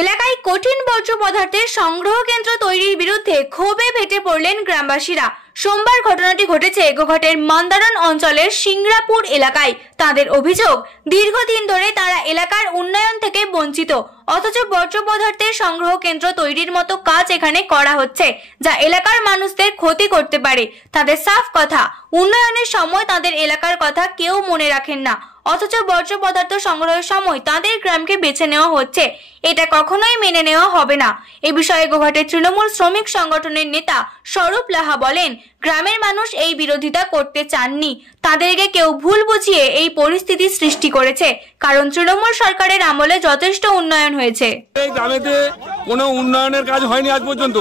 এলাকায় কঠিন বর্জ্য পদার্থের সংগ্রহ কেন্দ্র তৈরির বিরুদ্ধে ক্ষোভে ফেটে পড়লেন গ্রামবাসীরা। সোমবার ঘটনাটি ঘটেছে গোঘাটের মন্দারণ অঞ্চলের সিংড়াপুর এলাকায়। তাদের অভিযোগ, দীর্ঘদিন ধরে তারা এলাকার উন্নয়ন থেকে বঞ্চিত, অথচ বর্জ্য পদার্থের সংগ্রহ কেন্দ্র তৈরির মতো কাজ এখানে করা হচ্ছে, যা এলাকার মানুষদের ক্ষতি করতে পারে। তাদের সাফ কথা, উন্নয়নের সময় তাদের এলাকার কথা কেউ মনে রাখেন না, অথচ বর্জ্য পদার্থ সংগ্রহের সময় তাদের গ্রামকে বেছে নেওয়া হচ্ছে। এটা কখনোই মেনে নেওয়া হবে না। এ বিষয়ে গোঘাটের তৃণমূল শ্রমিক সংগঠনের নেতা স্বরূপ লাহা বলেন, গ্রামের মানুষ এই বিরোধিতা করতে চাননি, তাদেরকে কেউ ভুল বুঝিয়ে এই পরিস্থিতি সৃষ্টি করেছে, কারণ তৃণমূল সরকারের আমলে যথেষ্ট উন্নয়ন হয়েছে। এই গ্রামেতে কোনো উন্নয়নের কাজ হয়নি আজ পর্যন্ত,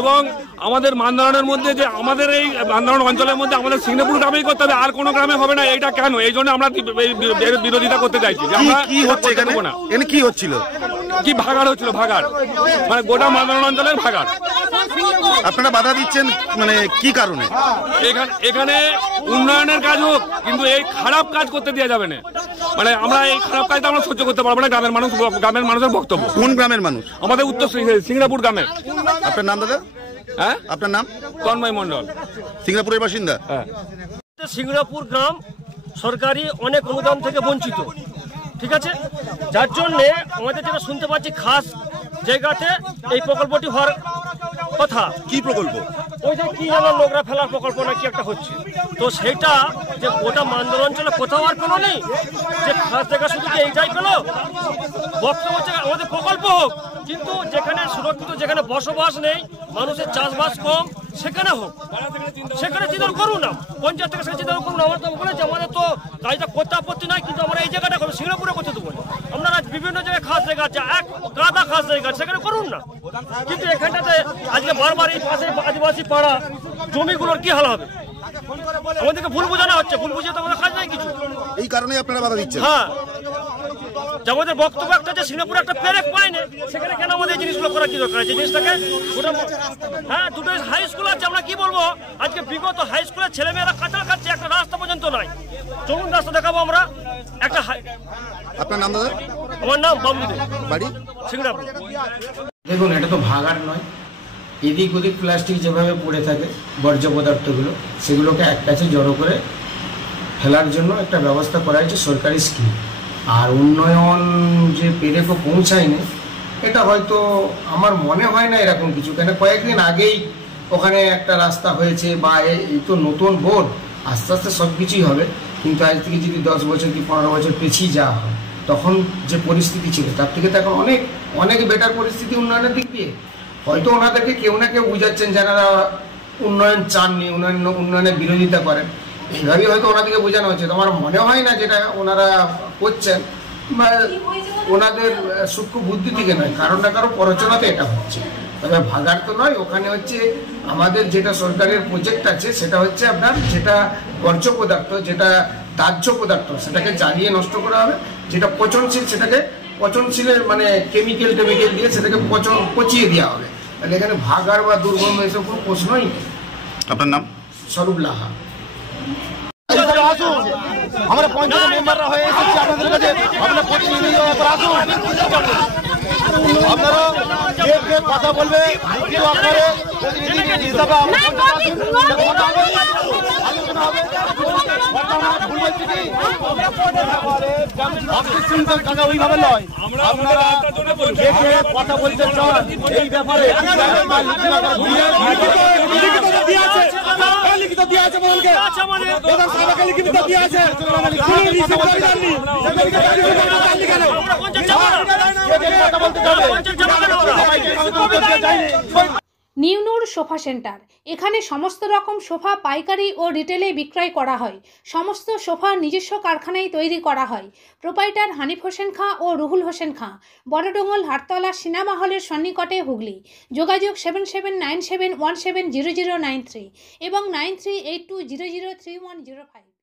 এবং আমাদের মান্দারণের মধ্যে যে আমাদের এই মান্দারণ অঞ্চলের মধ্যে আমাদের সিংড়াপুর গ্রামেই করতে হবে, আর কোনো গ্রামে হবে না। এইটা কেন? এই জন্য আমরা বিরোধিতা করতে চাইছি। কি হচ্ছে এখানে? কি হচ্ছিল? কি ভাগাড় হচ্ছিল? ভাগাড় মানে গোটা মান্দারণ অঞ্চলের ভাগাড়। আপনারা বাধা দিচ্ছেন মানে কি কারণে? এখানে উন্নয়নের কাজ হোক, কিন্তু এই খারাপ কাজ করতে দেওয়া যাবে না। মানে আমরা এই খারাপ কাজটা আমরা সহ্য করতে পারবো না। গ্রামের মানুষের বক্তব্য। কোন গ্রামের মানুষ? আমাদের উত্তর সিংড়াপুর গ্রামের। আপনার নাম দাদা? হ্যাঁ, আপনার নাম? তন্ময় মন্ডল, সিংড়াপুরের বাসিন্দা। হ্যাঁ। সিংড়াপুর গ্রাম সরকারি অনেক অনুদান থেকে বঞ্চিত, ঠিক আছে, যার জন্য আমাদের যেটা শুনতে পাচ্ছি খাস জায়গাতে এই প্রকল্পটি হওয়ার কথা। কি প্রকল্প? ওই যে কি যেন নোংরা ফেলার প্রকল্প নাকি একটা হচ্ছে, তো সেটা যে গোটা মান্দার অঞ্চলে কোথাও আর পেলো নেই, যে খাস জায়গা শুধু যে এইটাই পেলো। বক্তব্য হচ্ছে আমাদের প্রকল্প হোক, কিন্তু যেখানে সুরক্ষিত, যেখানে বসবাস নেই, মানুষের চাষবাস কম, সেখানে হোক, সেখানে চিন্তা করুন না। পঞ্চায়েত থেকে সেটা চিন্তা করুন। আমরা তো বলেছি আমাদের তো কাজটা করতে আপত্তি নাই, কিন্তু আমরা এই জায়গাটা করবো, সিংড়াপুরে করতে দেবো। আপনারা বিভিন্ন জায়গায় খাস জায়গা আছে, এক গাদা খাস জায়গা আছে, সেখানে করুন না। কিন্তু এখানটাতে আজকে বারবার এই পাশে আদিবাসী পাড়া জমিগুলোর কি হাল হবে? আমাদেরকে ভুল বোঝানো হচ্ছে, ভুল বুঝিয়ে তো আমাদের কাজ নাই কিছু। এই কারণে আপনারা বাধা দিচ্ছেন? হ্যাঁ, আমাদের বক্তব্য একটা যে সিঙ্গাপুরে একটা পেরেক পায়নি, সেখানে কেন আমাদের এই জিনিসগুলো করা কি দরকার আছে? জিনিসটাকে হ্যাঁ, দুটো হাই স্কুল আছে, আমরা কি বলবো, আজকে বিগত হাই স্কুলের ছেলেমেয়েরা কাঁচা খাচ্ছে, একটা রাস্তা পর্যন্ত নাই। চলুন রাস্তা দেখাবো আমরা একটা। আপনার নাম দাদা? আমার নাম বাবলু দে, বাড়ি সিংড়াপুর। দেখুন, এটা তো ভাগাড় নয়। এদিক ওদিক প্লাস্টিক যেভাবে পড়ে থাকে বর্জ্য পদার্থগুলো, সেগুলোকে এক কাছে জড়ো করে ফেলার জন্য একটা ব্যবস্থা করা হয়েছে, সরকারি স্কিম। আর উন্নয়ন যে পেরেকও পৌঁছায়নি, এটা হয়তো আমার মনে হয় না এরকম কিছু। কেন কয়েকদিন আগেই ওখানে একটা রাস্তা হয়েছে, বা এই তো নতুন বোর্ড, আস্তে আস্তে সব কিছুই হবে। কিন্তু আজ থেকে যদি 10 বছর কি 15 বছর পিছিয়ে যাওয়া হয়, তখন যে পরিস্থিতি ছিল তার থেকে তো এখন অনেক অনেক বেটার পরিস্থিতি উন্নয়নের দিক দিয়ে। হয়তো ওনাদেরকে কেউ না কেউ বুঝাচ্ছেন যারা উন্নয়ন চাননি, উন্নয়নের বিরোধিতা করেন, এইভাবেই হয়তো ওনাদেরকে বোঝানো হচ্ছে। আমার মনে হয় না যেটা ওনারা করছেন বা ওনাদের সূক্ষ্ম বুদ্ধি থেকে নয়, কারো না কারো প্ররোচনাতে এটা হচ্ছে। তবে ভাগাড় তো নয়, ওখানে হচ্ছে আমাদের যেটা সরকারের প্রজেক্ট আছে, সেটা হচ্ছে আপনার যেটা বর্জ্য পদার্থ, যেটা দাহ্য পদার্থ, সেটাকে জ্বালিয়ে নষ্ট করা হবে। যেটা পচনশীল, সেটাকে পচনশীলের মানে কেমিক্যাল দিয়ে সেটাকে পচিয়ে দেওয়া হবে। তাহলে এখানে ভাগাড় বা দুর্গন্ধ এসব কোনো প্রশ্নই নেই। আপনার নাম? স্বরূপ লাহা। আমরা পঞ্চায়েত মেম্বাররা হয়ে এসেছি আপনাদের কাছে, আপনারা প্রতিনিধি আসুন, আপনারা যে কথা বলবে, কিন্তু আপনারা প্রতিনিধি হিসাবে ওইভাবে নয়, আপনারা কথা বলতে চান এই ব্যাপারে লিখিত দিয়ে আছে, প্রধান সাহেবকে লিখিত দিয়ে আছে। নিউনুর সোফা সেন্টার, এখানে সমস্ত রকম সোফা পাইকারি ও রিটেলে বিক্রয় করা হয়। সমস্ত সোফা নিজস্ব কারখানায় তৈরি করা হয়। প্রোপাইটার হানিফ হোসেন খাঁ ও রুহুল হোসেন খাঁ, বড়ডোঙ্গল হাটতলা সিনেমা হলের সন্নিকটে, হুগলি। যোগাযোগ 7797170093 এবং 9382003105।